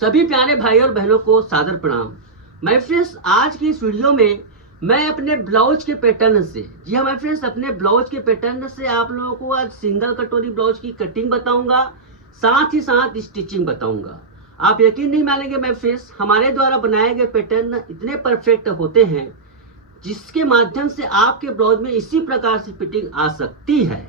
सभी प्यारे भाई और बहनों को सादर प्रणाम। माय फ्रेंड्स, आज की इस वीडियो में मैं अपने ब्लाउज के पैटर्न से, जी हाँ माय फ्रेंड्स, अपने ब्लाउज के पैटर्न से आप लोगों को आज सिंगल कटोरी ब्लाउज की कटिंग बताऊंगा, साथ ही साथ स्टिचिंग बताऊंगा। आप यकीन नहीं मानेंगे माय फ्रेंड्स, हमारे द्वारा बनाए गए पैटर्न इतने परफेक्ट होते हैं जिसके माध्यम से आपके ब्लाउज में इसी प्रकार से फिटिंग आ सकती है।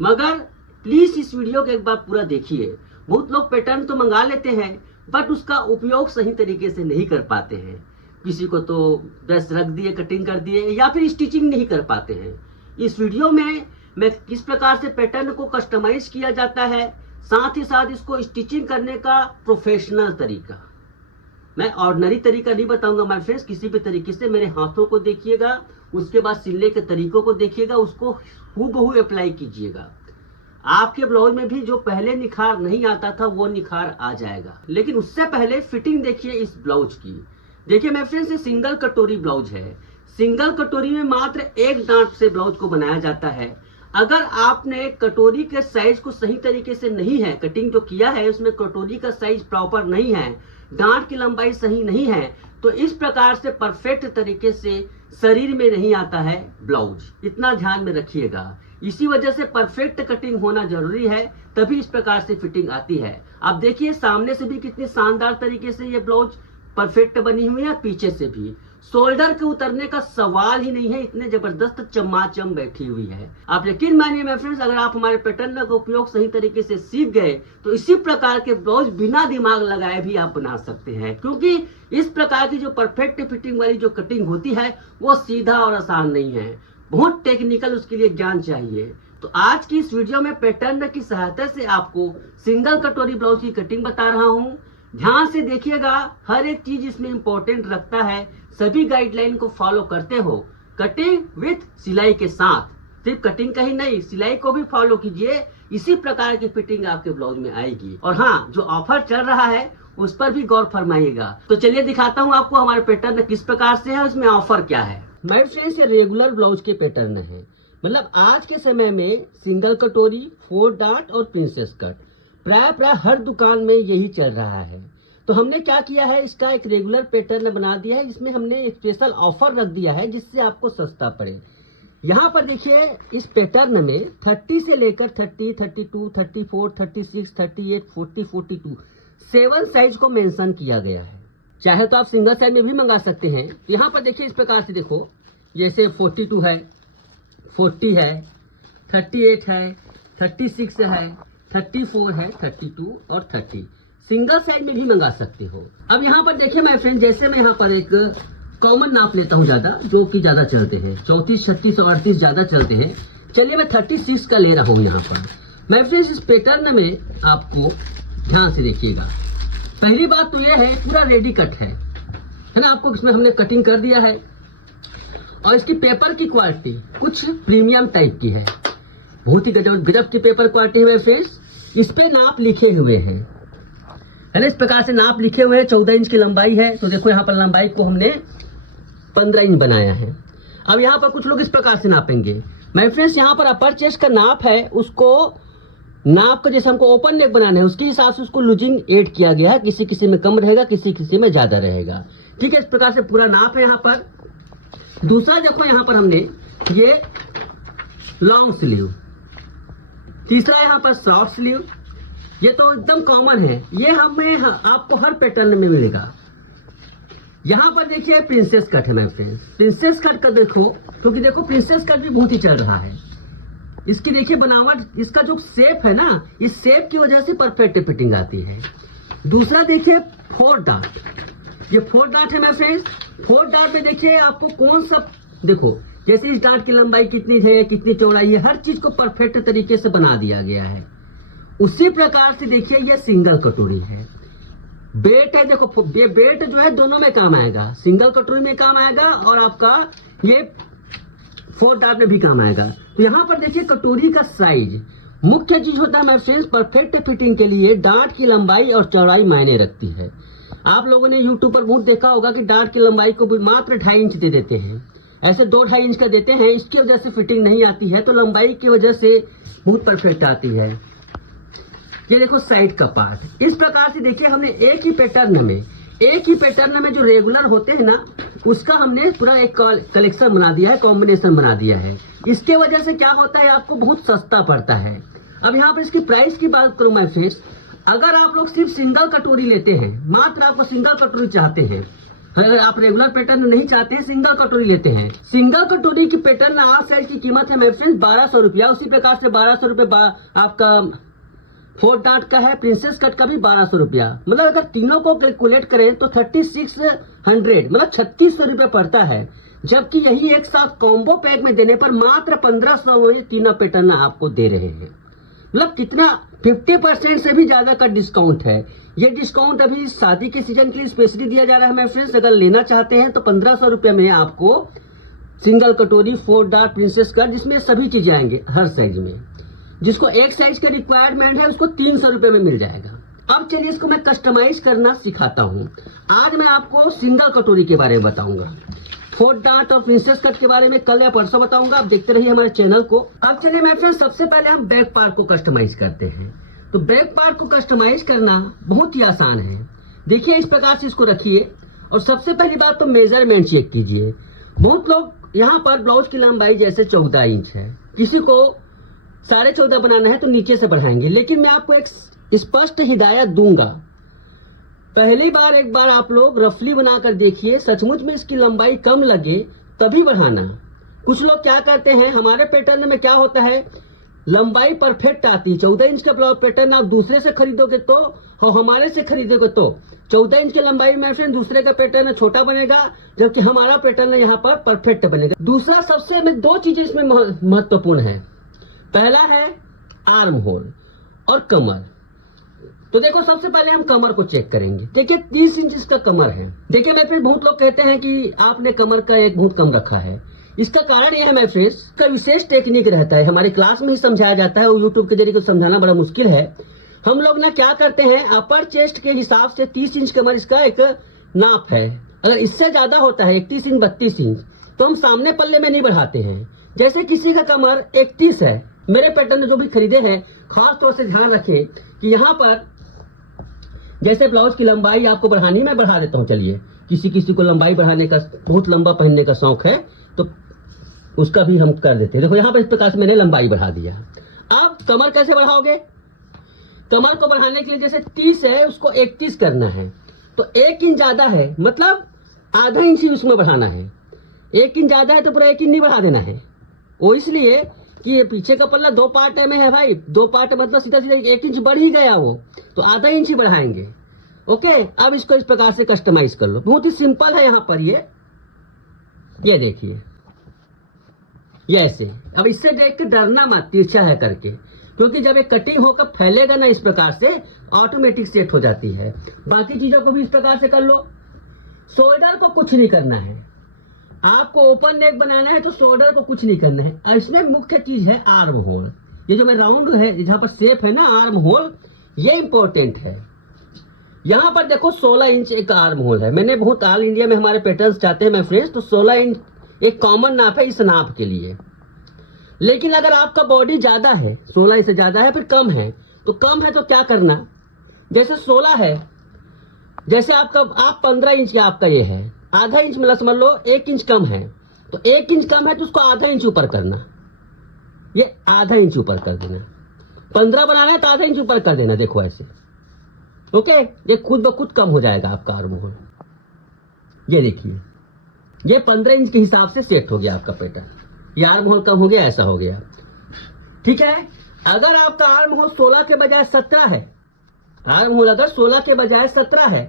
मगर प्लीज इस वीडियो को एक बार पूरा देखिए। बहुत लोग पैटर्न तो मंगा लेते हैं बट उसका उपयोग सही तरीके से नहीं कर पाते हैं। किसी को तो ब्रश रख दिए, कटिंग कर दिए, या फिर स्टिचिंग नहीं कर पाते हैं। इस वीडियो में मैं किस प्रकार से पैटर्न को कस्टमाइज किया जाता है, साथ ही साथ इसको स्टिचिंग करने का प्रोफेशनल तरीका, मैं ऑर्डिनरी तरीका नहीं बताऊंगा माय फ्रेंड्स। किसी भी तरीके से मेरे हाथों को देखिएगा, उसके बाद सिलने के तरीकों को देखिएगा, उसको हूबहू अप्लाई कीजिएगा। आपके ब्लाउज में भी जो पहले निखार नहीं आता था वो निखार आ जाएगा। लेकिन उससे पहले फिटिंग देखिए इस ब्लाउज की। देखिए माय फ्रेंड्स, ये सिंगल कटोरी ब्लाउज है। सिंगल कटोरी में मात्र एक डांट से ब्लाउज को बनाया जाता है। अगर आपने कटोरी के साइज को सही तरीके से नहीं है, कटिंग जो किया है उसमें कटोरी का साइज प्रॉपर नहीं है, डांट की लंबाई सही नहीं है, तो इस प्रकार से परफेक्ट तरीके से शरीर में नहीं आता है ब्लाउज। इतना ध्यान में रखिएगा। इसी वजह से परफेक्ट कटिंग होना जरूरी है, तभी इस प्रकार से फिटिंग आती है। आप देखिए सामने से भी कितनी शानदार तरीके से ये ब्लाउज परफेक्ट बनी हुई है, पीछे से भी शोल्डर के उतरने का सवाल ही नहीं है, इतने जबरदस्त चमाचम बैठी हुई है। आप यकीन मानिए मेरे फ्रेंड्स, अगर आप हमारे पैटर्न का उपयोग सही तरीके से सीख गए तो इसी प्रकार के ब्लाउज बिना दिमाग लगाए भी आप बना सकते हैं। क्योंकि इस प्रकार की जो परफेक्ट फिटिंग वाली जो कटिंग होती है वो सीधा और आसान नहीं है, बहुत टेक्निकल उसके लिए ज्ञान चाहिए। तो आज की इस वीडियो में पैटर्न की सहायता से आपको सिंगल कटोरी ब्लाउज की कटिंग बता रहा हूँ। ध्यान से देखिएगा, हर एक चीज इसमें इंपॉर्टेंट रखता है। सभी गाइडलाइन को फॉलो करते हो, कटिंग विथ सिलाई के साथ। सिर्फ कटिंग का ही नहीं, सिलाई को भी फॉलो कीजिए, इसी प्रकार की फिटिंग आपके ब्लाउज में आएगी। और हाँ, जो ऑफर चल रहा है उस पर भी गौर फरमाइएगा। तो चलिए दिखाता हूँ आपको हमारे पैटर्न किस प्रकार से है, उसमें ऑफर क्या है। माय फ्रेंड्स, ये रेगुलर ब्लाउज के पैटर्न है। मतलब आज के समय में सिंगल कटोरी, 4 डार्ट और प्रिंसेस कट प्राय हर दुकान में यही चल रहा है। तो हमने क्या किया है, इसका एक रेगुलर पैटर्न बना दिया है। इसमें हमने एक स्पेशल ऑफर रख दिया है जिससे आपको सस्ता पड़े। यहाँ पर देखिए, इस पैटर्न में 30 से लेकर 30, 32, 34, 36, 38, 40, 42 7 साइज को मेंशन किया गया है। चाहे तो आप सिंगल साइज में भी मंगा सकते हैं। यहाँ पर देखिए इस प्रकार से, देखो जैसे 42 है, 40 है, 38 है, 36 है, 34 है, 32 और 30 सिंगल साइज में भी मंगा सकते हो। अब यहाँ पर देखिए माय फ्रेंड, जैसे मैं यहाँ पर एक कॉमन नाप लेता हूँ ज्यादा, जो कि ज्यादा चलते हैं, 34, 36 और 38 ज्यादा चलते हैं। चलिए मैं 36 का ले रहा हूँ यहाँ पर। माय फ्रेंड्स, इस पैटर्न में आपको ध्यान से देखिएगा। पहली बात तो यह है, पूरा रेडी कट है ना। आपको इसमें हमने कटिंग कर दिया है और इसकी पेपर की क्वालिटी कुछ प्रीमियम टाइप की है, बहुत ही गजब की पेपर क्वालिटी है मेरे फ्रेंड्स। इस पे नाप लिखे हुए हैं, है ना, इस प्रकार से नाप लिखे हुए हैं। 14 इंच की लंबाई है, तो देखो यहाँ पर लंबाई को हमने 15 इंच बनाया है। अब यहाँ पर कुछ लोग इस प्रकार से नापेंगे मेरे फ्रेंड्स। यहाँ पर अपर चेस्ट का नाप है, उसको नाप का जैसे हमको ओपन नेक बनाना है उसके हिसाब से उसको लूजिंग ऐड किया गया है। किसी किसी में कम रहेगा, किसी किसी में ज्यादा रहेगा। ठीक है, इस प्रकार से पूरा नाप है यहाँ पर। दूसरा देखो, यहाँ पर हमने ये लॉन्ग स्लीव, तीसरा यहाँ पर शॉर्ट स्लीव, ये तो एकदम कॉमन है, ये हमें आपको हर पैटर्न में मिलेगा। यहाँ पर देखिए प्रिंसेस कट है मेरे फ्रेंड्स। प्रिंसेस कट का देखो, क्योंकि देखो प्रिंसेस कट भी बहुत ही चल रहा है। इसकी देखिए बनावट, इसका जो शेप है ना, इस शेप की वजह से परफेक्ट फिटिंग आती है। दूसरा देखिए 4 डार्ट, ये 4 डार्ट है मेरे फ्रेंड्स। 4 डार्ट में देखिए आपको कौन सा, देखो जैसे इस डार्ट की लंबाई कितनी है, कितनी चौड़ाई है, हर चीज को परफेक्ट तरीके से बना दिया गया है। उसी प्रकार से देखिए ये सिंगल कटोरी है, बेट है। देखो ये बेट जो है दोनों में काम आएगा, सिंगल कटोरी में काम आएगा और आपका ये 4 डार्ट में भी काम आएगा। तो यहाँ पर देखिए कटोरी का साइज मुख्य चीज होता है माय फ्रेंड्स। परफेक्ट फिटिंग के लिए डार्ट की लंबाई और चौड़ाई मायने रखती है। आप लोगों ने यूट्यूब पर बहुत देखा होगा कि डार्ट की लंबाई को भी मात्र 2.5 इंच दे देते हैं, ऐसे 2-2.5 इंच का देते हैं। इसकी वजह से फिटिंग नहीं आती है, तो लंबाई की वजह से बहुत परफेक्ट आती है। ये देखो साइड का पार्ट। इस प्रकार से देखिए हमने एक ही पैटर्न में जो रेगुलर होते हैं ना, उसका हमने पूरा एक कलेक्शन बना दिया है, कॉम्बिनेशन बना दिया है। इसके वजह से क्या होता है, आपको बहुत सस्ता पड़ता है। अब यहाँ पर इसकी प्राइस की बात करूं मैं फ्रेंड्स, अगर आप लोग सिर्फ सिंगल कटोरी लेते हैं, मात्र आपको सिंगल कटोरी चाहते हैं, अगर आप रेगुलर पैटर्न नहीं चाहते हैं, सिंगल कटोरी लेते हैं, सिंगल कटोरी की पैटर्न आर साइज की कीमत है मेरे फ्रेंड्स 1200 रुपया। उसी प्रकार से 1200 रुपये आपका 4 डार्ट का है, प्रिंसेस कट का भी 1200 रुपया। मतलब अगर तीनों को कैलकुलेट करें तो 3600 मतलब 3600 रुपये पड़ता है। जबकि यही एक साथ कॉम्बो पैक में देने पर मात्र 1500 में तीनों पैटर्न आपको दे रहे हैं। मतलब कितना 50% से भी ज्यादा का डिस्काउंट है। ये डिस्काउंट अभी शादी के सीजन के लिए स्पेशली दिया जा रहा है मेरे फ्रेंड्स। अगर लेना चाहते हैं तो 1500 रुपये में आपको सिंगल कटोरी 4 डार्ट प्रिंसेस कट, जिसमें सभी चीजें आएंगे हर साइज में। जिसको एक साइज का रिक्वायरमेंट है उसको 300 रुपये में मिल जाएगा। अब चलिए इसको मैं कस्टमाइज करना सिखाता हूँ। आज मैं आपको सिंगल कटोरी के बारे में बताऊंगा, 4 डार्ट और प्रिंसेस कट के बारे में कल या परसों बताऊंगा। आप देखते रहिए हमारे चैनल को। अब चलिए मेरे फ्रेंड्स, सबसे पहले हम बैक पार्ट को कस्टमाइज करते हैं। तो बैक पार्ट को कस्टमाइज करना बहुत ही आसान है। देखिए इस प्रकार से इसको रखिए और सबसे पहली बात तो मेजरमेंट चेक कीजिए। बहुत लोग यहाँ पर ब्लाउज की लंबाई जैसे 14 इंच है, किसी को 14.5 बनाना है तो नीचे से बढ़ाएंगे, लेकिन मैं आपको एक स्पष्ट हिदायत दूंगा। पहली बार एक बार आप लोग रफली बनाकर देखिए, सचमुच में इसकी लंबाई कम लगे तभी बढ़ाना। कुछ लोग क्या करते हैं, हमारे पैटर्न में क्या होता है, लंबाई परफेक्ट आती है। 14 इंच का ब्लाउज पैटर्न आप दूसरे से खरीदोगे तो और हमारे से खरीदोगे तो 14 इंच की लंबाई में फ्रेंड दूसरे का पैटर्न छोटा बनेगा, जबकि हमारा पैटर्न यहाँ पर परफेक्ट बनेगा। दूसरा सबसे में 2 चीजें इसमें महत्वपूर्ण है। पहला है आर्म होल और कमर। तो देखो सबसे पहले हम कमर को चेक करेंगे। देखिए 30 इंच इसका कमर है। देखिए मेरे फ्रेंड, बहुत लोग कहते हैं कि आपने कमर का एक बहुत कम रखा है। इसका कारण यह है मेरे फ्रेंड्स, इसका विशेष टेक्निक रहता है, हमारी क्लास में ही समझाया जाता है, यूट्यूब के जरिए को समझाना बड़ा मुश्किल है। हम लोग ना क्या करते हैं, अपर चेस्ट के हिसाब से 30 इंच कमर इसका एक नाप है। अगर इससे ज्यादा होता है 31 इंच 32 इंच तो हम सामने पल्ले में नहीं बढ़ाते हैं। जैसे किसी का कमर 31 है, मेरे पैटर्न जो भी खरीदे हैं, खास तौर से ध्यान रखें कि यहाँ पर जैसे ब्लाउज की लंबाई आपको बढ़ानी, मैं बढ़ा देता हूँ। चलिए, किसी को लंबाई बढ़ाने का, बहुत लंबा पहनने का शौक है तो उसका भी हम कर देते हैं। देखो यहाँ पर इस प्रकार से मैंने लंबाई बढ़ा दिया। अब कमर कैसे बढ़ाओगे, कमर को बढ़ाने के लिए जैसे 30 है उसको 31 करना है, तो 1 इंच ज्यादा है, मतलब आधा इंच ही उसमें बढ़ाना है। 1 इंच ज्यादा है तो पूरा 1 इंच नहीं बढ़ा देना है। वो इसलिए कि ये पीछे का पल्ला 2 पार्ट में है भाई, 2 पार्ट मतलब सीधा सीधा 1 इंच बढ़ ही गया, वो तो आधा इंच ही बढ़ाएंगे। ओके, अब इसको इस प्रकार से कस्टमाइज कर लो। बहुत ही सिंपल है। यहाँ पर ये देखिए, ये ऐसे। अब इससे देख के डरना मत तिरछा है करके, क्योंकि जब एक कटिंग होकर फैलेगा ना इस प्रकार से, ऑटोमेटिक सेट हो जाती है। बाकी चीजों को भी इस प्रकार से कर लो। शोल्डर को कुछ नहीं करना है, आपको ओपन नेक बनाना है तो शोल्डर को कुछ नहीं करना है। इसमें मुख्य चीज है आर्म होल। ये जो मैं राउंड है जहाँ पर शेप है ना आर्म होल, ये इंपॉर्टेंट है। यहाँ पर देखो 16 इंच एक आर्म होल है। मैंने बहुत ऑल इंडिया में हमारे पैटर्न्स चाहते हैं मैं फ्रेंड्स, तो 16 इंच एक कॉमन नाप है इस नाप के लिए। लेकिन अगर आपका बॉडी ज्यादा है, 16 से ज्यादा है, फिर कम है, तो कम है तो क्या करना, जैसे 16 है, जैसे आप 15 इंच का आपका ये है, आधा इंच मतलब समझ लो 1 इंच कम है, तो 1 इंच कम है तो उसको आधा इंच ऊपर करना, ये आधा इंच ऊपर कर देना। 15 बनाना है तो आधा इंच ऊपर कर देना। देखो ऐसे, ओके, ये खुद ब खुद कम हो जाएगा आपका आर्म होल। ये देखिए, ये 15 इंच के हिसाब से सेट हो गया आपका पैटर्न। ये आर्म होल कम हो गया, ऐसा हो गया। ठीक है, अगर आपका आर्म होल 16 के बजाय 17 है, आर्म होल अगर 16 के बजाय 17 है,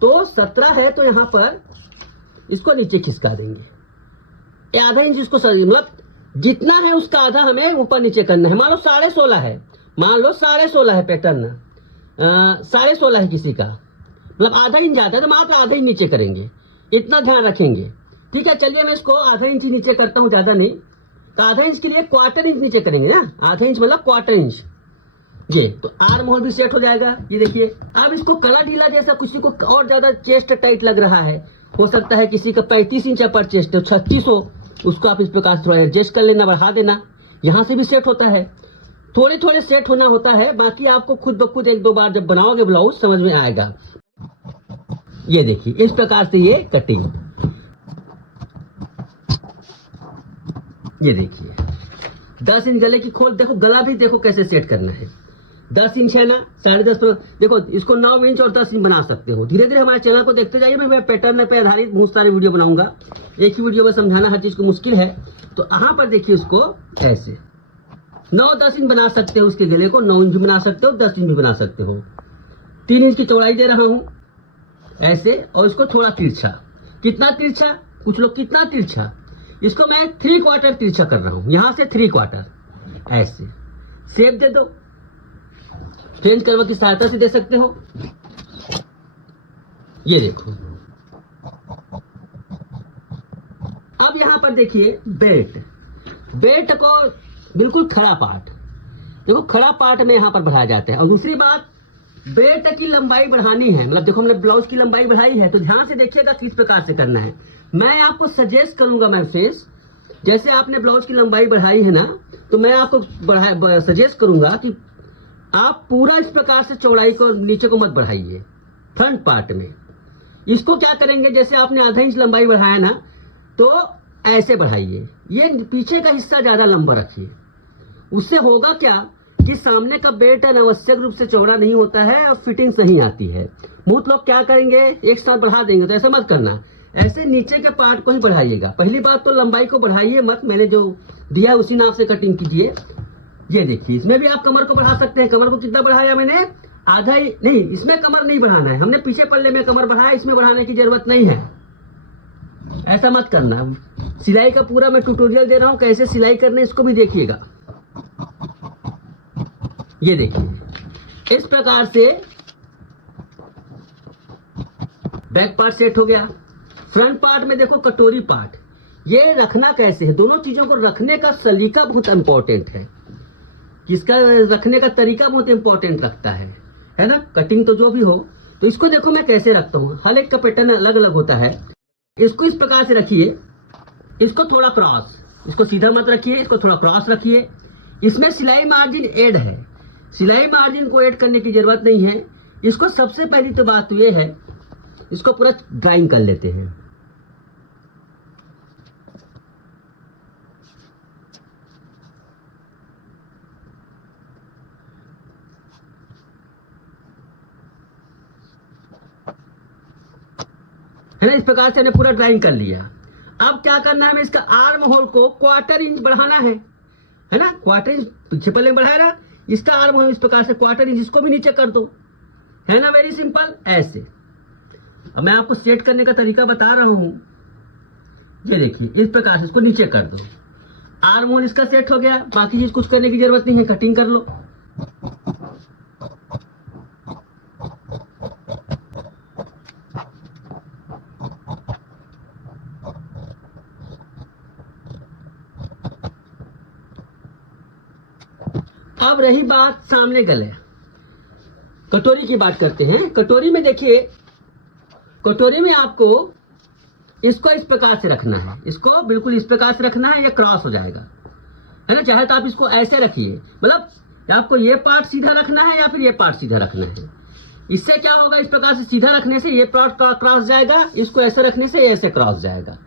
तो 17 है तो यहां पर इसको नीचे खिसका देंगे। आधा इंच इसको मतलब जितना है उसका आधा हमें ऊपर नीचे करना है। मान लो 16.5 है, मान लो 16.5 है पैटर्न, 16.5 है किसी का, मतलब आधा इंच ज्यादा है तो मात्र आधा इंच नीचे करेंगे, इतना ध्यान रखेंगे। ठीक है, चलिए मैं इसको आधा इंच ही नीचे करता हूँ, ज्यादा नहीं। तो आधा इंच के लिए 1/4 इंच नीचे करेंगे ना, आधा इंच मतलब 1/4 इंच। ये तो आर्म होल भी सेट हो जाएगा। ये देखिए, अब इसको कड़ा ढीला, जैसा किसी को और ज्यादा चेस्ट टाइट लग रहा है, हो सकता है किसी का 35 इंच अपर चेस्ट है, 36 हो, उसको आप इस प्रकार से थोड़ा एडजस्ट कर लेना, बढ़ा देना, यहाँ से भी सेट होता है। थोड़े थोड़े सेट होना होता है, बाकी आपको खुद ब खुद एक दो बार जब बनाओगे ब्लाउज समझ में आएगा। ये देखिए इस प्रकार से ये कटिंग, ये देखिए 10 इंच गले की खोल, देखो गला भी देखो कैसे सेट करना है। 10 इंच है ना, 10.5 पर देखो इसको 9 इंच और 10 इंच बना सकते हो। धीरे धीरे हमारे चैनल को देखते जाइए, मैं पैटर्न पे आधारित बहुत सारे वीडियो बनाऊंगा। एक ही वीडियो में समझाना हर चीज को मुश्किल है, तो यहाँ पर देखिए उसको ऐसे 9-10 इंच बना सकते हो। उसके गले को 9 इंच भी बना सकते हो, 10 इंच भी बना सकते हो। 3 इंच की चौड़ाई दे रहा हूं ऐसे, और इसको थोड़ा तिरछा। कितना तिरछा, कुछ लोग कितना तिरछा, इसको मैं 3/4 तिरछा कर रहा हूं, यहां से 3/4 ऐसे शेप दे दो। फ्रेंच कर्व की सहायता से दे सकते हो। ये देखो अब यहां पर देखिए बेल्ट, बेल्ट को बिल्कुल खड़ा पार्ट, देखो खड़ा पार्ट में यहां पर बढ़ाया जाता है। और दूसरी बात, बेल्ट की लंबाई बढ़ानी है, मतलब देखो हमने ब्लाउज की लंबाई बढ़ाई है, तो ध्यान से देखिएगा किस प्रकार से करना है। मैं आपको सजेस्ट करूंगा मैं फ्रेंड्स, जैसे आपने ब्लाउज की लंबाई बढ़ाई है ना, तो मैं आपको सजेस्ट करूंगा कि आप पूरा इस प्रकार से चौड़ाई को नीचे को मत बढ़ाइए फ्रंट पार्ट में। इसको क्या करेंगे, जैसे आपने आधा इंच लंबाई बढ़ाया ना, तो ऐसे बढ़ाइए, ये पीछे का हिस्सा ज्यादा लंबा रखिए। उससे होगा क्या कि सामने का बेल्ट अनावश्यक रूप से चौड़ा नहीं होता है और फिटिंग सही आती है। बहुत लोग क्या करेंगे, एक साथ बढ़ा देंगे, तो ऐसा मत करना, ऐसे नीचे के पार्ट को ही बढ़ाइएगा। पहली बात तो लंबाई को बढ़ाइए मत, मैंने जो दिया उसी नाप से कटिंग कीजिए। ये देखिए इसमें भी आप कमर को बढ़ा सकते हैं। कमर को कितना बढ़ाया मैंने, आधा ही नहीं, इसमें कमर नहीं बढ़ाना है, हमने पीछे पल्ले में कमर बढ़ाया, इसमें बढ़ाने की जरूरत नहीं है। ऐसा मत करना। सिलाई का पूरा मैं ट्यूटोरियल दे रहा हूं, कैसे सिलाई करने इसको भी देखिएगा। ये देखिए इस प्रकार से बैक पार्ट सेट हो गया। फ्रंट पार्ट में देखो कटोरी पार्ट, ये रखना कैसे है, दोनों चीजों को रखने का सलीका बहुत इंपॉर्टेंट है। किसका रखने का तरीका बहुत इंपॉर्टेंट रखता है ना। कटिंग तो जो भी हो, तो इसको देखो मैं कैसे रखता हूँ, हर एक का पैटर्न अलग अलग होता है। इसको इस प्रकार से रखिए, इसको थोड़ा क्रॉस, इसको सीधा मत रखिए, इसको थोड़ा क्रॉस रखिए। इसमें सिलाई मार्जिन ऐड है, सिलाई मार्जिन को ऐड करने की जरूरत नहीं है। इसको सबसे पहली तो बात ये है, इसको पूरा ड्राइंग कर लेते हैं। है ना, इस प्रकार से हमने पूरा ड्राइंग कर लिया। अब क्या करना है, हमें इसका आर्म होल को 1/4 इंच बढ़ाना है ना। 1/4 इंच पीछे पल्ले बढ़ाया ना, इसका आर्म होल इस प्रकार से 1/4 इंच, इसको भी नीचे कर दो, है ना। वेरी सिंपल ऐसे। अब मैं आपको सेट करने का तरीका बता रहा हूं। ये देखिए इस प्रकार से इसको नीचे कर दो, आर्म होल इसका सेट हो गया। बाकी चीज कुछ करने की जरूरत नहीं है, कटिंग कर लो। अब रही बात सामने गले, कटोरी की बात करते हैं। कटोरी में देखिए, कटोरी में आपको इसको इस प्रकार से रखना है, इसको बिल्कुल इस प्रकार से रखना है, ये क्रॉस हो जाएगा, है ना। चाहे तो आप इसको ऐसे रखिए, मतलब आपको ये पार्ट सीधा रखना है या फिर ये पार्ट सीधा रखना है। इससे क्या होगा, इस प्रकार से सीधा रखने से ये पार्ट क्रॉस जाएगा, इसको ऐसे रखने से ये ऐसे क्रॉस जाएगा।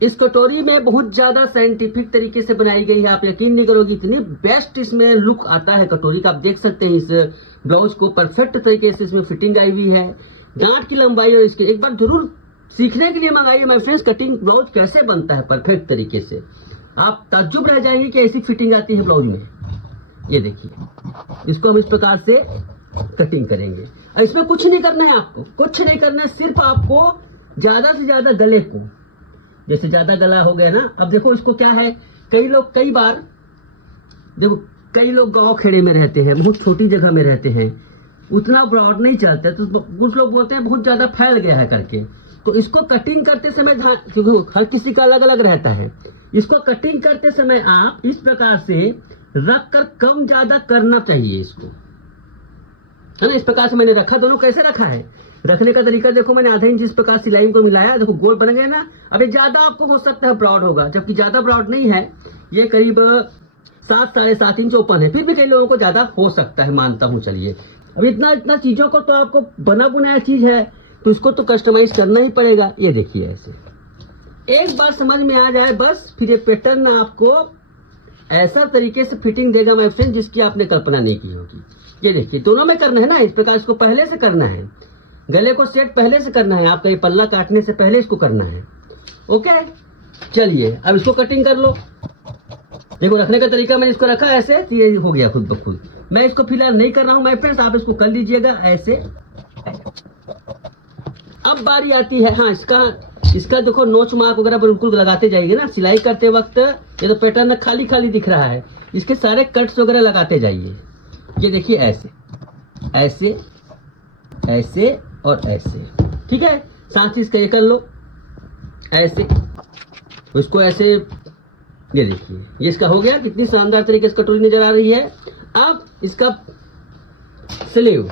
इस कटोरी में बहुत ज्यादा साइंटिफिक तरीके से बनाई गई है, आप यकीन नहीं करोगे, इतनी बेस्ट इसमें लुक आता है कटोरी का। आप देख सकते हैं इस ब्लाउज को परफेक्ट तरीके से इसमें फिटिंग आई हुई है। गांठ की लंबाई और इसके एक बार जरूर सीखने के लिए मंगाइए माय फ्रेंड्स, कटिंग ब्लाउज कैसे बनता है परफेक्ट तरीके से। आप ताज्जुब रह जाएंगे कि ऐसी फिटिंग आती है ब्लाउज में। ये देखिए इसको हम इस प्रकार से कटिंग करेंगे। और इसमें कुछ नहीं करना है, आपको कुछ नहीं करना है, सिर्फ आपको ज्यादा से ज्यादा गले को, जैसे ज्यादा गला हो गया ना। अब देखो इसको क्या है, कई बार देखो कई लोग गांव खेड़े में रहते हैं, बहुत छोटी जगह में रहते हैं, उतना ब्रॉड नहीं चलता, तो कुछ लोग बोलते हैं बहुत ज्यादा फैल गया है करके। तो इसको कटिंग करते समय, क्योंकि हर किसी का अलग अलग रहता है, इसको कटिंग करते समय आप इस प्रकार से रख कर कम ज्यादा करना चाहिए इसको, है ना। इस प्रकार से मैंने रखा, दोनों कैसे रखा है, रखने का तरीका देखो, मैंने आधा इंच इस प्रकार सिलाई को मिलाया, देखो गोल बन गया ना। अभी ज्यादा आपको हो सकता है ब्रॉड होगा, जबकि ज्यादा ब्रॉड नहीं है, ये करीब 7 साढ़े 7 इंच ओपन है, फिर भी कई लोगों को ज्यादा हो सकता है, मानता हूँ। चलिए अब इतना चीजों को तो आपको बना बुनाया चीज है तो इसको तो कस्टमाइज करना ही पड़ेगा। ये देखिए ऐसे एक बार समझ में आ जाए बस, फिर ये पैटर्न आपको ऐसा तरीके से फिटिंग देगा माय फ्रेंड जिसकी आपने कल्पना नहीं की होगी। ये देखिए दोनों में करना है ना, इस प्रकार इसको पहले से करना है, गले को सेट पहले से करना है, आपका ये पल्ला काटने से पहले इसको करना है। ओके चलिए अब इसको कटिंग कर लो। देखो रखने का तरीका मैंने इसको रखा ऐसे, तो ये हो गया खुद ब खुद। मैं इसको फिलहाल नहीं कर रहा हूं माय फ्रेंड्स, आप इसको कर लीजिएगा ऐसे। अब बारी आती है, हाँ इसका देखो नोच मार्क वगैरह बिल्कुल लगाते जाइए ना सिलाई करते वक्त। ये तो पैटर्न खाली खाली दिख रहा है, इसके सारे कट्स वगैरह लगाते जाइए। ये देखिए ऐसे ऐसे ऐसे और ऐसे, ठीक है। साथ ही इसका ये कर लो ऐसे, इसको ऐसे। ये देखिए ये इसका हो गया, कितनी शानदार तरीके से कटोरी नजर आ रही है। अब इसका स्लीव,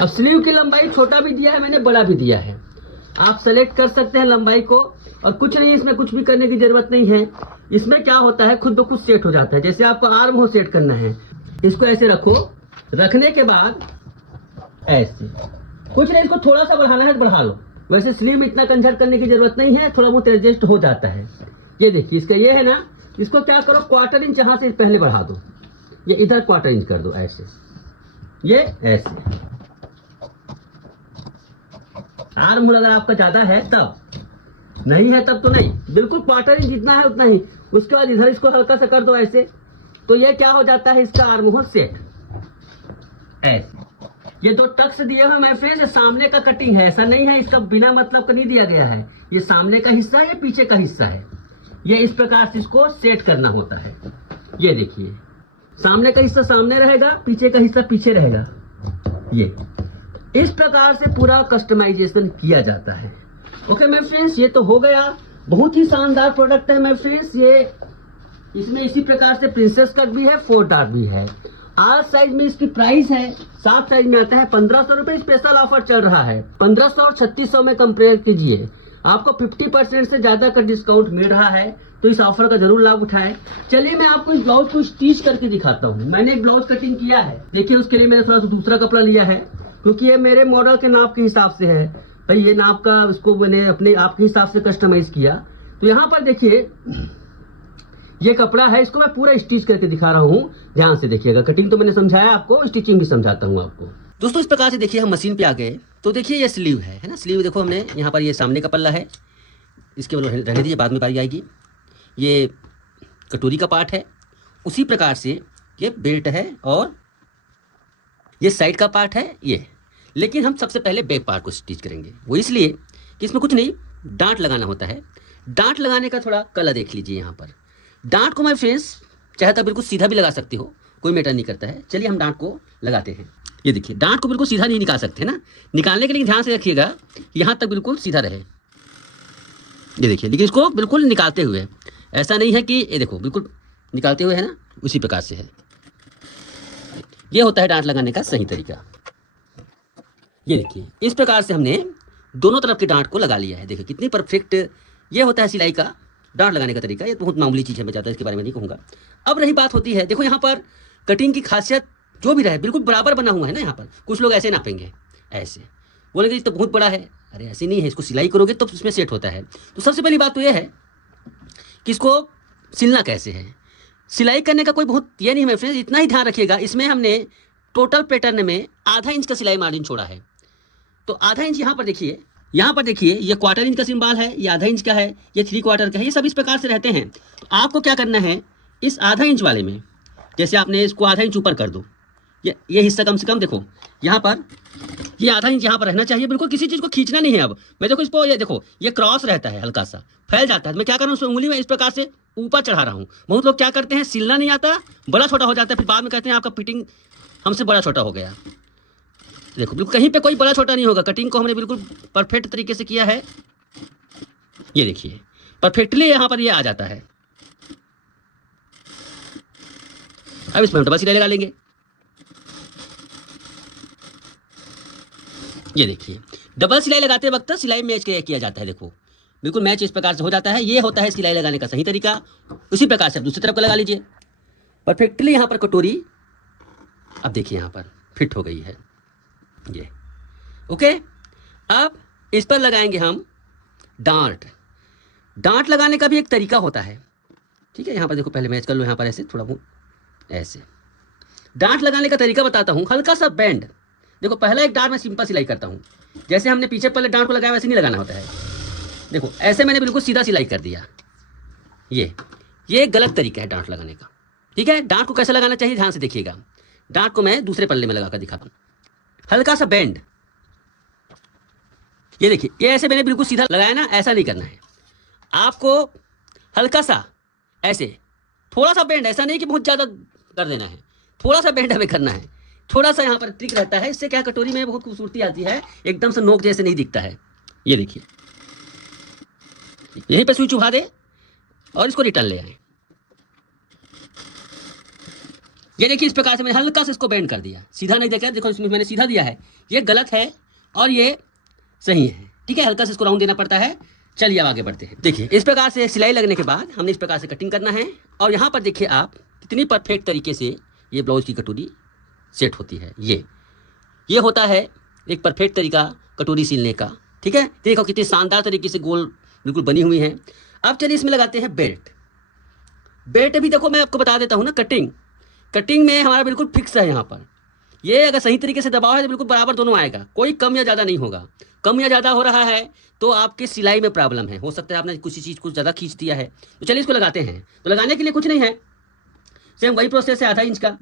अब स्लीव की लंबाई छोटा भी दिया है मैंने, बड़ा भी दिया है, आप सेलेक्ट कर सकते हैं लंबाई को। और कुछ नहीं, इसमें कुछ भी करने की जरूरत नहीं है। इसमें क्या होता है खुद ब खुद सेट हो जाता है। जैसे आपको आर्म हो सेट करना है, इसको ऐसे रखो, रखने के बाद ऐसे, कुछ नहीं इसको थोड़ा सा बढ़ाना है तो बढ़ा लो। वैसे स्लीव में इतना कंजर करने की जरूरत नहीं है, थोड़ा बहुत एडजस्ट हो जाता है। ये देखिए इसका ये है ना, इसको क्या करो क्वार्टर इंच यहाँ से पहले बढ़ा दो, ये इधर क्वार्टर इंच कर दो ऐसे, ये ऐसे। आर्म अगर आपका ज्यादा है तब, नहीं है तब तो नहीं, बिल्कुल क्वार्टर इंच जितना है उतना ही। उसके बाद इधर इसको हल्का सा कर दो ऐसे, तो ये क्या हो जाता है, इसका आर्म हो सेट ऐसे। ये दो टक्स दिए हुए मैं फ्रेंड्स, सामने का कटिंग है, ऐसा नहीं है इसका बिना मतलब का नहीं दिया गया है। ये सामने का हिस्सा है, ये पीछे का हिस्सा है। ये इस प्रकार से इसको सेट करना होता है। ये देखिए सामने का हिस्सा सामने रहेगा, पीछे का हिस्सा पीछे रहेगा। ये इस प्रकार से पूरा कस्टमाइजेशन किया जाता है। ओके माय फ्रेंड्स, ये तो हो गया, बहुत ही शानदार प्रोडक्ट है माय फ्रेंड्स। ये इसमें इसी प्रकार से प्रिंसेस कट भी है, 4 डार्क भी है। 8 साइज में इसकी प्राइस है, 7 साइज में आता है 1500 रुपए। स्पेशल ऑफर चल रहा है, 1500 और 3600 में कंपेयर कीजिए, आपको 50% से ज्यादा का डिस्काउंट मिल रहा है। तो इस ऑफर का जरूर लाभ उठाएं। चलिए मैं आपको इस ब्लाउज को स्टिच करके दिखाता हूँ। मैंने एक ब्लाउज कटिंग किया है, देखिए उसके लिए मैंने थोड़ा सा दूसरा कपड़ा लिया है, क्योंकि ये मेरे मॉडल के नाप के हिसाब से है भाई। ये नाप का उसको मैंने अपने आप के हिसाब से कस्टमाइज किया। तो यहाँ पर देखिए ये कपड़ा है, इसको मैं पूरा स्टिच करके दिखा रहा हूँ, ध्यान से देखिएगा। कटिंग तो मैंने समझाया आपको, स्टिचिंग भी समझाता हूँ आपको। दोस्तों इस प्रकार से देखिए हम मशीन पे आ गए, तो देखिए ये स्लीव है ना। स्लीव देखो हमने यहाँ पर, ये सामने का पल्ला है, इसके रहने दीजिए, बाद में पारी आएगी। ये कटोरी का पार्ट है, उसी प्रकार से ये बेल्ट है और ये साइड का पार्ट है ये। लेकिन हम सबसे पहले बैक पार्ट को स्टिच करेंगे, वो इसलिए कि इसमें कुछ नहीं, डांट लगाना होता है। डांट लगाने का थोड़ा कला देख लीजिए यहाँ पर। डांट को मैं फ्रेंड्स चाहे तो बिल्कुल सीधा भी लगा सकते हो, कोई मैटर नहीं करता है। चलिए हम डांट को लगाते हैं। ये देखिए डांट को बिल्कुल सीधा नहीं निकाल सकते ना, निकालने के लिए ध्यान से रखिएगा यहाँ तक बिल्कुल सीधा रहे। ये देखिए, लेकिन इसको बिल्कुल निकालते हुए, ऐसा नहीं है कि ये देखो बिल्कुल निकालते हुए है ना, उसी प्रकार से है। ये होता है डांट लगाने का सही तरीका। ये देखिए इस प्रकार से हमने दोनों तरफ के डांट को लगा लिया है। देखिए कितनी परफेक्ट ये होता है सिलाई का डांट लगाने का तरीका। ये बहुत मामूली चीज़ है, मैं ज़्यादा इसके बारे में नहीं कहूँगा। अब रही बात होती है, देखो यहाँ पर कटिंग की खासियत जो भी रहे बिल्कुल बराबर बना हुआ है ना। यहाँ पर कुछ लोग ऐसे नापेंगे, ऐसे बोलेंगे ये तो बहुत बड़ा है, अरे ऐसे नहीं है, इसको सिलाई करोगे तो इसमें सेट होता है। तो सबसे पहली बात तो ये है कि इसको सिलना कैसे है। सिलाई करने का कोई बहुत ये नहीं है फ्रेंड्स, इतना ही ध्यान रखिएगा। इसमें हमने टोटल पैटर्न में आधा इंच का सिलाई मार्जिन छोड़ा है। तो आधा इंच यहाँ पर देखिए, यहाँ पर देखिए ये क्वार्टर इंच का सिंबल है, ये आधा इंच का है, ये 3/4 का है, ये सब इस प्रकार से रहते हैं। तो आपको क्या करना है, इस आधा इंच वाले में जैसे आपने इसको आधा इंच ऊपर कर दो, ये हिस्सा कम से कम देखो यहाँ पर, ये आधा इंच यहाँ पर रहना चाहिए। बिल्कुल किसी चीज़ को खींचना नहीं है। अब मैं देखो इसको, ये देखो ये क्रॉस रहता है, हल्का सा फैल जाता है। मैं क्या कर रहा हूँ, उसमें उंगली में इस प्रकार से ऊपर चढ़ा रहा हूँ। बहुत लोग क्या करते हैं, सिलना नहीं आता, बड़ा छोटा हो जाता है, फिर बाद में कहते हैं आपका फिटिंग हमसे बड़ा छोटा हो गया। देखो बिल्कुल कहीं पे कोई बड़ा छोटा नहीं होगा, कटिंग को हमने बिल्कुल परफेक्ट तरीके से किया है। ये देखिए परफेक्टली यहाँ पर ये आ जाता है। अब इसमें हम डबल सिलाई लगा लेंगे। ये देखिए डबल सिलाई लगाते वक्त सिलाई मैच किया जाता है। देखो बिल्कुल मैच इस प्रकार से हो जाता है। ये होता है सिलाई लगाने का सही तरीका। उसी प्रकार से आप दूसरी तरफ को लगा लीजिए। परफेक्टली यहाँ पर कटोरी अब देखिए यहाँ पर फिट हो गई है ये। ओके, अब इस पर लगाएंगे हम डांट। डांट लगाने का भी एक तरीका होता है, ठीक है। यहाँ पर देखो, पहले मैच कर लो यहाँ पर ऐसे थोड़ा बहुत ऐसे। डांट लगाने का तरीका बताता हूँ, हल्का सा बेंड। देखो पहला एक डांट मैं सिंपल सिलाई करता हूँ, जैसे हमने पीछे पहले डांट को लगाया वैसे नहीं लगाना होता है। देखो ऐसे मैंने बिल्कुल सीधा सिलाई कर दिया। ये गलत तरीका है डांट लगाने का, ठीक है। डांट को कैसे लगाना चाहिए ध्यान से देखिएगा। डांट को मैं दूसरे पल्ले में लगाकर दिखाता हूँ, हल्का सा बेंड। ये देखिए, ये ऐसे मैंने बिल्कुल सीधा लगाया ना, ऐसा नहीं करना है आपको। हल्का सा ऐसे, थोड़ा सा बेंड, ऐसा नहीं कि बहुत ज़्यादा कर देना है, थोड़ा सा बेंड हमें करना है। थोड़ा सा यहाँ पर ट्रिक रहता है, इससे क्या कटोरी में बहुत खूबसूरती आती है, एकदम से नोक जैसे नहीं दिखता है। ये देखिए, यहीं पर सुई चुभा दे और इसको रिटर्न ले आए। ये देखिए, इस प्रकार से मैंने हल्का से इसको बेंड कर दिया, सीधा नहीं देखा। देखो इसमें मैंने सीधा दिया है, ये गलत है और ये सही है, ठीक है। हल्का से इसको राउंड देना पड़ता है। चलिए अब आगे बढ़ते हैं। देखिए इस प्रकार से सिलाई लगने के बाद हमने इस प्रकार से कटिंग करना है। और यहाँ पर देखिए आप कितनी परफेक्ट तरीके से ये ब्लाउज की कटोरी सेट होती है। ये होता है एक परफेक्ट तरीका कटोरी सिलने का, ठीक है। देखो कितनी शानदार तरीके से गोल बिल्कुल बनी हुई है। अब चलिए इसमें लगाते हैं बेल्ट। बेल्ट भी देखो मैं आपको बता देता हूँ ना, कटिंग में हमारा बिल्कुल फिक्स है। यहाँ पर ये अगर सही तरीके से दबाव है तो बिल्कुल बराबर दोनों आएगा, कोई कम या ज़्यादा नहीं होगा। कम या ज़्यादा हो रहा है तो आपके सिलाई में प्रॉब्लम है, हो सकता है आपने किसी चीज़ को ज़्यादा खींच दिया है। तो चलिए इसको लगाते हैं। तो लगाने के लिए कुछ नहीं है, सेम वही प्रोसेस है, आधा इंच का।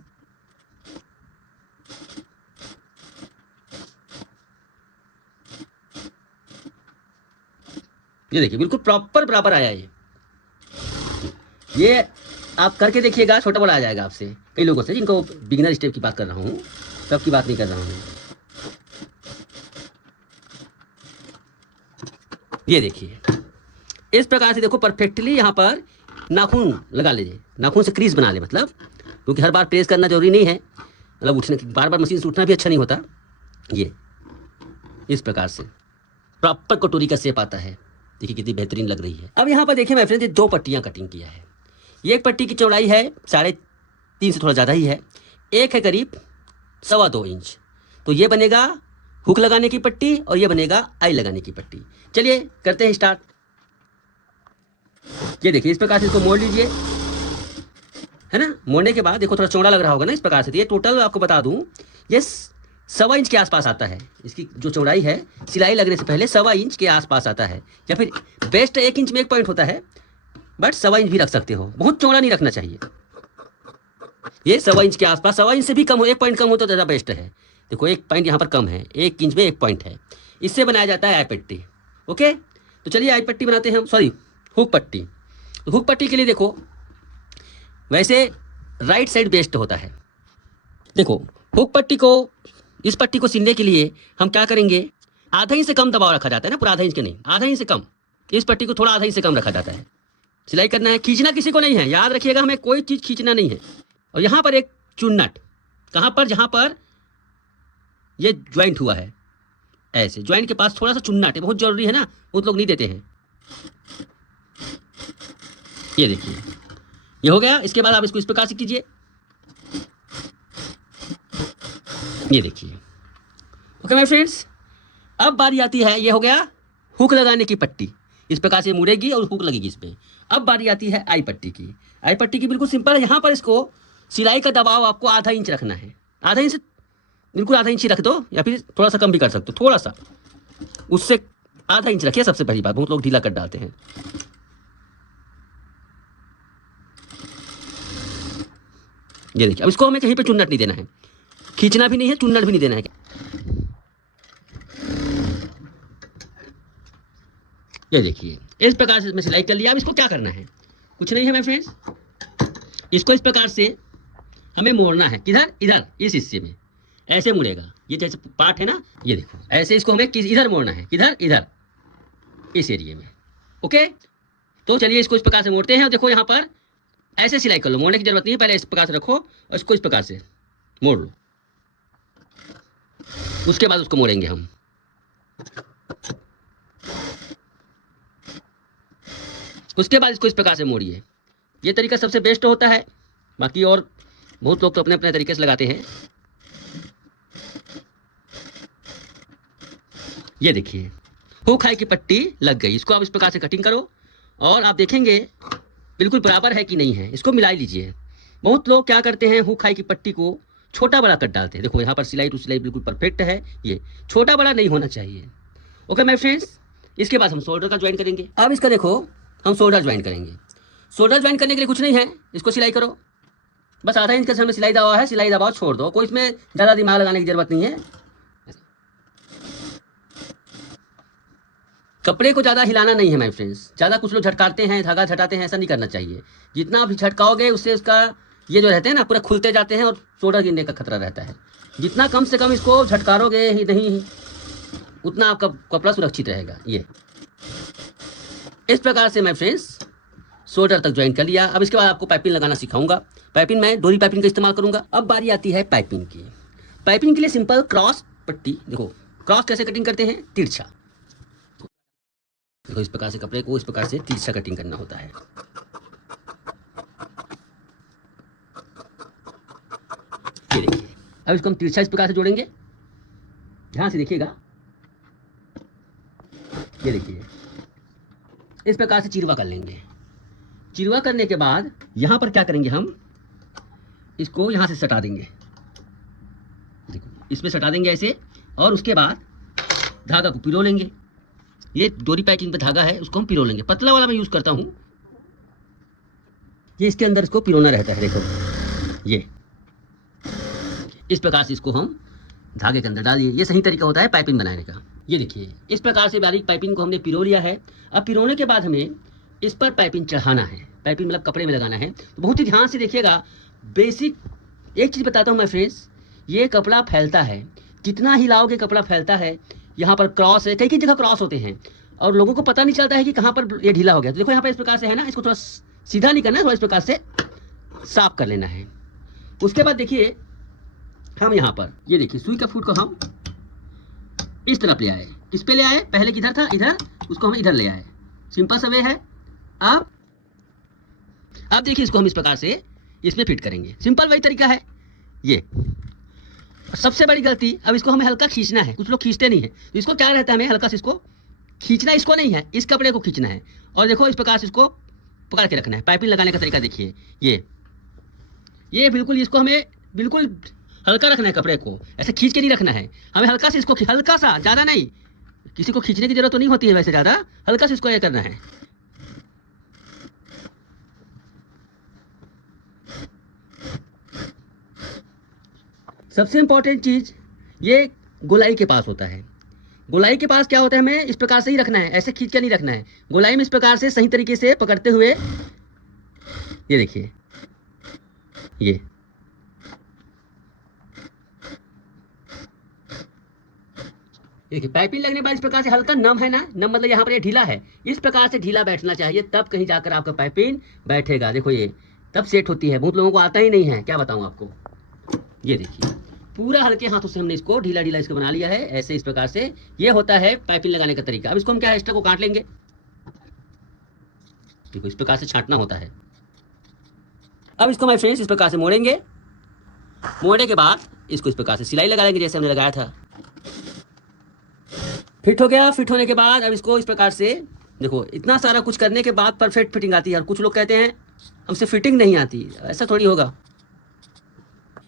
ये देखिए बिल्कुल प्रॉपर बराबर आया ये आप करके देखिएगा, छोटा बड़ा आ जाएगा आपसे। कई लोगों से जिनको बिगिनर स्टेप की बात कर रहा हूँ, सबकी बात नहीं कर रहा हूँ। ये देखिए इस प्रकार से देखो परफेक्टली यहाँ पर नाखून लगा लीजिए, नाखून से क्रीज बना ले, मतलब क्योंकि हर बार प्रेस करना जरूरी नहीं है, मतलब उठने बार बार मशीन से उठना भी अच्छा नहीं होता। ये इस प्रकार से प्रॉपर कटोरी का शेप आता है। देखिए कितनी बेहतरीन लग रही है। अब यहाँ पर देखिए मैं फ्रेंड, ये 2 पट्टियाँ कटिंग किया है। ये एक पट्टी की चौड़ाई है 3.5 से थोड़ा ज़्यादा ही है, एक है करीब 2.25 इंच। तो ये बनेगा हुक लगाने की पट्टी और ये बनेगा आई लगाने की पट्टी। चलिए करते हैं स्टार्ट। ये देखिए इस प्रकार से इसको मोड़ लीजिए, है ना। मोड़ने के बाद देखो थोड़ा चौड़ा लग रहा होगा ना इस प्रकार से। तो ये टोटल आपको बता दूं, ये 1.25 इंच के आसपास आता है। इसकी जो चौड़ाई है सिलाई लगने से पहले 1.25 इंच के आसपास आता है, या फिर बेस्ट 1 इंच में 1 पॉइंट होता है, बट 1.25 इंच भी रख सकते हो, बहुत चौड़ा नहीं रखना चाहिए। ये 1.25 इंच के आसपास, 1.25 इंच से भी कम हो, 1 पॉइंट कम हो तो ज़्यादा बेस्ट है। देखो 1 पॉइंट यहाँ पर कम है, 1 इंच में 1 पॉइंट है। इससे बनाया जाता है आई पट्टी। ओके, तो चलिए आई पट्टी बनाते हैं हम, सॉरी हुक पट्टी। तो हुक पट्टी के लिए देखो वैसे राइट साइड बेस्ट होता है। देखो हुक पट्टी को, इस पट्टी को सिलने के लिए हम क्या करेंगे, आधा इंच से कम दबाव रखा जाता है ना, पूरा आधा इंच के नहीं, आधा इंच से कम। इस पट्टी को थोड़ा आधा इंच से कम रखा जाता है। सिलाई करना है, खींचना किसी को नहीं है, याद रखिएगा, हमें कोई चीज़ खींचना नहीं है। और यहाँ पर एक चुन्नट, कहाँ पर, जहाँ पर ये ज्वाइंट हुआ है, ऐसे ज्वाइंट के पास थोड़ा सा चुन्नट है, बहुत जरूरी है ना, बहुत लोग नहीं देते हैं। ये देखिए ये हो गया। इसके बाद आप इसको इस प्रकार से कीजिए, ये देखिए। ओके माय फ्रेंड्स, अब बारी आती है, ये हो गया हुक लगाने की पट्टी, इस प्रकार से मुड़ेगी और हुक लगेगी इस पर। अब बारी आती है आई पट्टी की। आई पट्टी की बिल्कुल सिंपल है, यहाँ पर इसको सिलाई का दबाव आपको आधा इंच रखना है, आधा इंच, बिल्कुल आधा इंच ही रख दो, या फिर थोड़ा सा कम भी कर सकते हो, थोड़ा सा उससे आधा इंच रखिए। सबसे पहली बात, बहुत लोग ढीला कर डालते हैं। ये देखिए, अब इसको हमें कहीं पे चुन्नट नहीं देना है, खींचना भी नहीं है, चुन्नट भी नहीं देना है। ये देखिए इस प्रकार से इसमें सिलाई कर लिया। अब इसको क्या करना है, कुछ नहीं है मेरे फ्रेंड्स, इसको इस प्रकार से हमें मोड़ना है। किधर, इधर इस हिस्से में ऐसे मुड़ेगा, ये जैसे पार्ट है ना, ये देखो ऐसे इसको हमें इधर मोड़ना है, किधर, इधर इस एरिया में। ओके, तो चलिए इसको इस प्रकार से मोड़ते हैं। देखो यहाँ पर ऐसे सिलाई कर लो, मोड़ने की जरूरत नहीं है, पहले इस प्रकार से रखो और इसको इस प्रकार से मोड़ लो, उसके बाद उसको मोड़ेंगे हम। उसके बाद इसको इस प्रकार से मोड़िए। ये तरीका सबसे बेस्ट होता है, बाकी और बहुत लोग तो अपने अपने तरीके से लगाते हैं। ये देखिए हुक हाई की पट्टी लग गई। इसको आप इस प्रकार से कटिंग करो और आप देखेंगे बिल्कुल बराबर है कि नहीं है, इसको मिला लीजिए। बहुत लोग क्या करते हैं, हुक हाई की पट्टी को छोटा बड़ा कर डालते हैं। देखो यहाँ पर सिलाई टू सिलाई बिल्कुल परफेक्ट है, ये छोटा बड़ा नहीं होना चाहिए। ओके माय फ्रेंड्स, इसके बाद हम शोल्डर का ज्वाइन करेंगे। अब इसका देखो हम शोल्डर ज्वाइन करेंगे। शोल्डर ज्वाइन करने के लिए कुछ नहीं है, इसको सिलाई करो, बस आधा इंच का हमें सिलाई दबाव है, सिलाई दबाव छोड़ दो, कोई इसमें ज़्यादा दिमाग लगाने की जरूरत नहीं है। कपड़े को ज़्यादा हिलाना नहीं है माय फ्रेंड्स। ज़्यादा कुछ लोग झटकाते हैं, धागा झटाते हैं, ऐसा नहीं करना चाहिए। जितना आप झटकाओगे उससे उसका ये जो रहते हैं ना पूरा खुलते जाते हैं और शोल्डर गिरने का खतरा रहता है। जितना कम से कम इसको झटकारोगे ही नहीं उतना आपका कपड़ा सुरक्षित रहेगा। ये इस प्रकार से माय फ्रेंड्स शोल्डर तक ज्वाइन कर लिया। अब इसके बाद आपको पाइपिंग लगाना सिखाऊंगा। पाइपिंग मैं डोरी पाइपिंग का इस्तेमाल करूंगा। अब बारी आती है पाइपिंग की। पाइपिंग के लिए सिंपल क्रॉस पट्टी, देखो क्रॉस कैसे कटिंग करते हैं, तिरछा। देखो इस प्रकार से कपड़े को इस प्रकार से तिरछा कटिंग करना होता है। ये देखिए अब इसको हम तिरछा इस प्रकार से जोड़ेंगे, ध्यान से देखिएगा। ये देखिए इस प्रकार से चिरवा कर लेंगे। चिरवा करने के बाद यहाँ पर क्या करेंगे, हम इसको यहाँ से सटा देंगे। देखो इसमें सटा देंगे ऐसे, और उसके बाद धागा को पिरो लेंगे। ये डोरी पाइपिंग पे धागा है, उसको हम पिरो लेंगे। पतला वाला मैं यूज़ करता हूँ, ये इसके अंदर इसको पिरोना रहता है। देखो ये इस प्रकार से इसको हम धागे के अंदर डालिए। ये सही तरीका होता है पाइपिंग बनाने का। ये देखिए इस प्रकार से बारीक पाइपिंग को हमने पिरो लिया है। अब पिरोने के बाद हमें इस पर पाइपिंग चढ़ाना है। पाइपिंग मतलब कपड़े में लगाना है, तो बहुत ही ध्यान से देखिएगा। बेसिक एक चीज़ बताता हूँ मैं फ्रेंड्स, ये कपड़ा फैलता है, कितना हिलाओगे कपड़ा फैलता है। यहाँ पर क्रॉस है, कई कई जगह क्रॉस होते हैं और लोगों को पता नहीं चलता है कि कहाँ पर ये ढीला हो गया। तो देखो यहाँ पर इस प्रकार से है ना, इसको थोड़ा सीधा नहीं करना है, थोड़ा इस प्रकार से साफ कर लेना है। उसके बाद देखिए हम यहाँ पर ये देखिए सुई का फुट को हम इस तरफ ले आए। किस पे ले आए, पहले किधर था, इधर, उसको हम इधर ले आए। सिंपल सा वे है। अब देखिए इसको हम इस प्रकार से इसमें फिट करेंगे। सिंपल वही तरीका है ये। सबसे बड़ी गलती, अब इसको हमें हल्का खींचना है। कुछ लोग खींचते नहीं है, तो इसको क्या रहता है, हमें हल्का से इसको खींचना, इसको नहीं है, इस कपड़े को खींचना है। और देखो इस प्रकार से इसको पकड़ के रखना है। पाइपिंग लगाने का तरीका देखिए, ये बिल्कुल इसको हमें बिल्कुल हल्का रखना है। कपड़े को ऐसे खींच के नहीं रखना है, हमें हल्का से इसको, हल्का सा, ज़्यादा नहीं। किसी को खींचने की जरूरत तो नहीं होती है वैसे ज़्यादा, हल्का से इसको ये करना है। सबसे इंपॉर्टेंट चीज़ ये गोलाई के पास होता है। गोलाई के पास क्या होता है, हमें इस प्रकार से ही रखना है, ऐसे खींच के नहीं रखना है। गोलाई में इस प्रकार से सही तरीके से पकड़ते हुए, ये देखिए ये देखिए पाइपिंग लगने के बाद इस प्रकार से हल्का नम है ना, नम मतलब यहाँ पर ये ढीला है, इस प्रकार से ढीला बैठना चाहिए, तब कहीं जाकर आपका पाइपिंग बैठेगा। देखो ये तब सेट होती है। बहुत लोगों को आता ही नहीं है, क्या बताऊँ आपको। ये देखिए पूरा हल्के हाथों से हमने इसको ढीला ढीला इसको बना लिया है, ऐसे इस प्रकार से। ये होता है पाइपिंग लगाने का तरीका। अब इसको हम क्या है, एक्स्ट्रा को काट लेंगे। देखो इस प्रकार से छांटना होता है। अब इसको माय फ्रेंड्स इस प्रकार से मोड़ेंगे। मोड़ने के बाद इसको इस प्रकार से सिलाई लगा लेंगे जैसे हमने लगाया था। फिट हो गया। फिट होने के बाद अब इसको इस प्रकार से, देखो इतना सारा कुछ करने के बाद परफेक्ट फिटिंग आती है। और कुछ लोग कहते हैं हमसे फिटिंग नहीं आती, ऐसा थोड़ी होगा।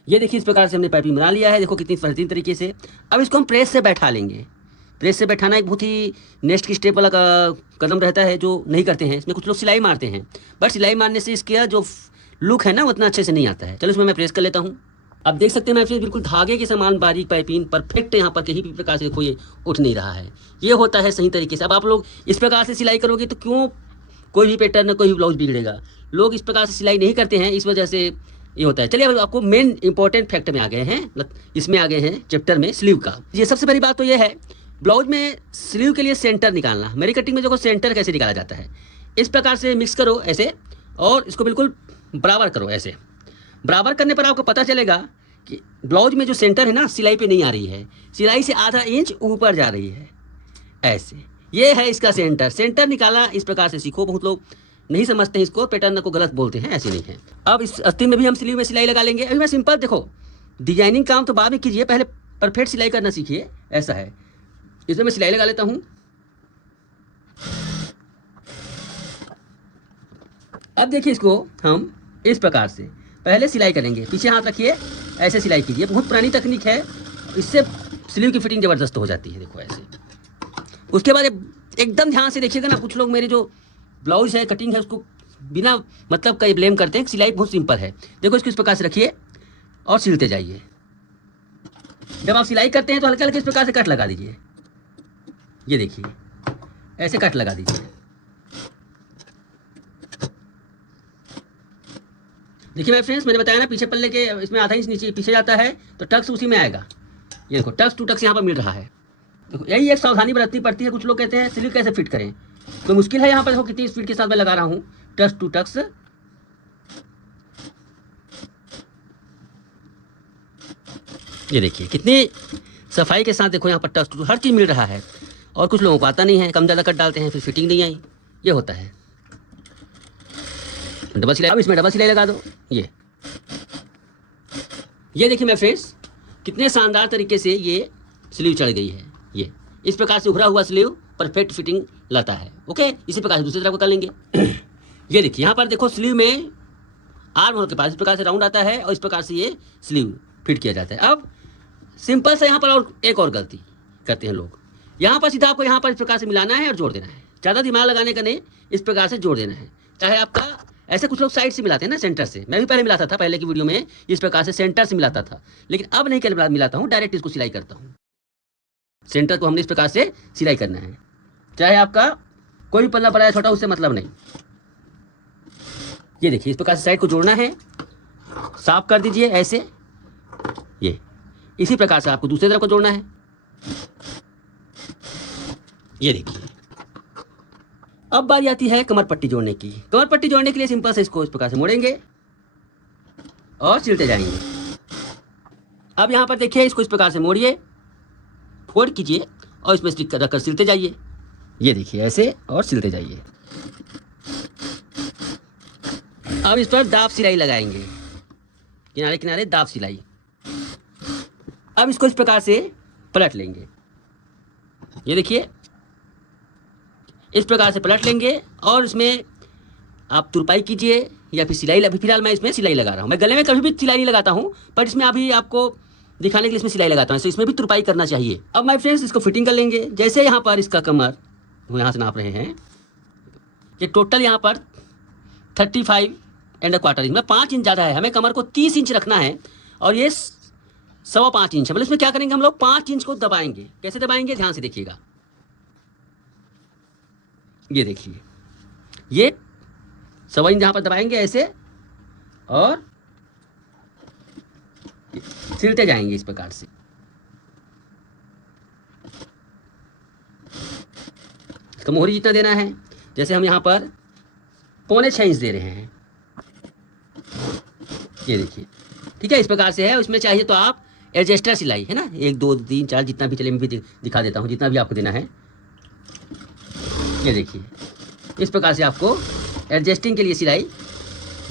ये देखिए इस प्रकार से हमने पाइपिंग बना लिया है, देखो कितनी बेहतरीन तरीके से। अब इसको हम प्रेस से बैठा लेंगे। प्रेस से बैठाना एक बहुत ही नेक्स्ट की स्टेप वाला कदम रहता है जो नहीं करते हैं। इसमें कुछ लोग सिलाई मारते हैं, बट सिलाई मारने से इसका जो लुक है ना वो उतना अच्छे से नहीं आता है। चलो इसमें मैं प्रेस कर लेता हूँ। अब देख सकते हैं मैं बिल्कुल धागे के समान बारीक पाइपिंग परफेक्ट यहाँ पर कहीं भी प्रकार से देखो ये उठ नहीं रहा है। ये होता है सही तरीके से। अब आप लोग इस प्रकार से सिलाई करोगे तो क्यों कोई भी पैटर्न कोई भी ब्लाउज बिगड़ेगा। लोग इस प्रकार से सिलाई नहीं करते हैं, इस वजह से ये होता है। चलिए अब आपको मेन इंपॉर्टेंट फैक्ट में आ गए हैं, इसमें आ गए हैं चैप्टर में स्लीव का। ये सबसे बड़ी बात तो ये है, ब्लाउज में स्लीव के लिए सेंटर निकालना। मेरी कटिंग में देखो सेंटर कैसे निकाला जाता है, इस प्रकार से मिक्स करो ऐसे, और इसको बिल्कुल बराबर करो ऐसे। बराबर करने पर आपको पता चलेगा कि ब्लाउज में जो सेंटर है ना सिलाई पे नहीं आ रही है, सिलाई से आधा इंच ऊपर जा रही है ऐसे। ये है इसका सेंटर। सेंटर निकाला इस प्रकार से सीखो। बहुत लोग नहीं समझते हैं इसको, पैटर्न को गलत बोलते हैं, ऐसे नहीं है। अब इस अस्तीन में भी हम स्लीव में सिलाई लगा लेंगे। अभी मैं सिंपल, देखो डिजाइनिंग काम तो बाद में कीजिए, पहले परफेक्ट सिलाई करना सीखिए। ऐसा है, इसमें मैं सिलाई लगा लेता हूँ। अब देखिए इसको हम इस प्रकार से पहले सिलाई करेंगे। पीछे हाथ रखिए, ऐसे सिलाई कीजिए। बहुत पुरानी तकनीक है, इससे स्लीव की फिटिंग ज़बरदस्त हो जाती है। देखो ऐसे। उसके बाद एकदम ध्यान से देखिएगा ना, कुछ लोग मेरे जो ब्लाउज है, कटिंग है, उसको बिना मतलब का ब्लेम करते हैं। सिलाई बहुत सिंपल है। देखो इसको इस प्रकार से रखिए और सिलते जाइए। जब आप सिलाई करते हैं तो हल्के हल्के इस प्रकार से कट लगा दीजिए। ये देखिए, ऐसे कट लगा दीजिए। देखिए मेरे फ्रेंड्स, मैंने बताया ना पीछे पल्ले के इसमें आधा इंच नीचे पीछे जाता है तो टक्स उसी में आएगा। ये देखो टक्स टू टक्स यहाँ पर मिल रहा है। देखो यही एक सावधानी बरतनी पड़ती है। कुछ लोग कहते हैं स्लीव कैसे फिट करें, तो मुश्किल है। यहाँ पर देखो कितनी स्पीड के साथ मैं लगा रहा हूँ, टक्स टू टक्स। ये देखिए कितनी सफाई के साथ, देखो यहाँ पर टक्स टू हर चीज़ मिल रहा है। और कुछ लोगों को आता नहीं है, कम ज़्यादा कट डालते हैं, फिर फिटिंग नहीं आई। ये होता है। डबल सिलाई, अब इसमें डबल सिलाई लगा दो। ये देखिए मेरे फ्रेंड्स, कितने शानदार तरीके से ये स्लीव चढ़ गई है। ये इस प्रकार से उभरा हुआ स्लीव परफेक्ट फिटिंग लाता है। ओके, इसी प्रकार से दूसरी तरफ को कर लेंगे। ये देखिए यहाँ पर देखो स्लीव में आर्म होल के पास इस प्रकार से राउंड आता है और इस प्रकार से ये स्लीव फिट किया जाता है। अब सिंपल से यहाँ पर और एक और गलती करते हैं लोग। यहाँ पर सीधा आपको यहाँ पर इस प्रकार से मिलाना है और जोड़ देना है। ज़्यादा दिमाग लगाने का नहीं, इस प्रकार से जोड़ देना है। चाहे आपका ऐसे कुछ लोग साइड से मिलाते हैं ना, सेंटर से। मैं भी पहले मिलाता था, पहले की वीडियो में इस प्रकार से सेंटर से मिलाता था, लेकिन अब नहीं कर मिलाता हूँ, डायरेक्ट इसको सिलाई करता हूँ। सेंटर को हमने इस प्रकार से सिलाई करना है। चाहे आपका कोई भी पल्ला बड़ा या छोटा, उससे मतलब नहीं। ये देखिए इस प्रकार से साइड को जोड़ना है, साफ कर दीजिए ऐसे। ये इसी प्रकार से आपको दूसरी तरफ को जोड़ना है। ये देखिए अब बारी आती है कमर पट्टी जोड़ने की। कमर पट्टी जोड़ने के लिए सिंपल से इसको इस प्रकार से मोड़ेंगे और सिलते जाएंगे। अब यहाँ पर देखिए इसको इस प्रकार से मोड़िए, फोल्ड कीजिए और इसमें स्टिक रखकर सिलते जाइए। ये देखिए ऐसे और सिलते जाइए। अब इस पर दाब सिलाई लगाएंगे, किनारे किनारे दाब सिलाई। अब इसको इस प्रकार से पलट लेंगे। ये देखिए इस प्रकार से पलट लेंगे और इसमें आप तुरपाई कीजिए या फिर सिलाई। अभी फिलहाल मैं इसमें सिलाई लगा रहा हूँ। मैं गले में कभी भी सिलाई नहीं लगाता हूँ, पर इसमें अभी आपको दिखाने के लिए इसमें सिलाई लगाता हूँ, तो इसमें भी तुरपाई करना चाहिए। अब माय फ्रेंड्स इसको फिटिंग कर लेंगे। जैसे यहाँ पर इसका कमर यहाँ से नाप रहे हैं, ये टोटल यहाँ पर 35¼ इंच में 5 इंच ज़्यादा है। हमें कमर को 30 इंच रखना है और ये 5.25 इंच है। मतलब इसमें क्या करेंगे हम लोग, 5 इंच को दबाएंगे। कैसे दबाएंगे, ध्यान से देखिएगा। ये देखिए ये 1.25 इंच यहाँ पर दबाएंगे ऐसे और सिलते जाएंगे इस प्रकार से। इसका मोहरी जितना देना है, जैसे हम यहाँ पर 5.25 इंच दे रहे हैं। ये देखिए ठीक है, इस प्रकार से है। उसमें चाहिए तो आप एडजस्टर सिलाई है ना, 1 2 3 4 जितना भी चले, मैं भी दिखा देता हूँ, जितना भी आपको देना है। ये देखिए इस प्रकार से आपको एडजस्टिंग के लिए सिलाई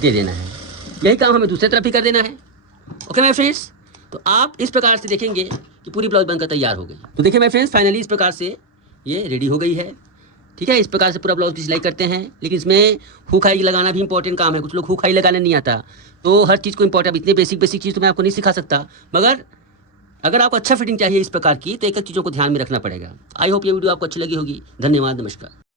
दे देना है। यही काम हमें दूसरी तरफ भी कर देना है। ओके माय फ्रेंड्स, तो आप इस प्रकार से देखेंगे कि पूरी ब्लाउज बनकर तैयार हो गई। तो देखिए माय फ्रेंड्स, फाइनली इस प्रकार से ये रेडी हो गई है। ठीक है, इस प्रकार से पूरा ब्लाउज की सिलाई करते हैं, लेकिन इसमें हुक हाई लगाना भी इंपॉर्टेंट काम है। कुछ लोग हुक हाई लगाने नहीं आता, तो हर चीज़ को इंपॉर्टेंट, इतनी बेसिक चीज़ तो मैं आपको नहीं सिखा सकता, मगर अगर आपको अच्छा फिटिंग चाहिए इस प्रकार की, तो एक एक चीज़ों को ध्यान में रखना पड़ेगा। आई होप ये वीडियो आपको अच्छी लगी होगी। धन्यवाद, नमस्कार।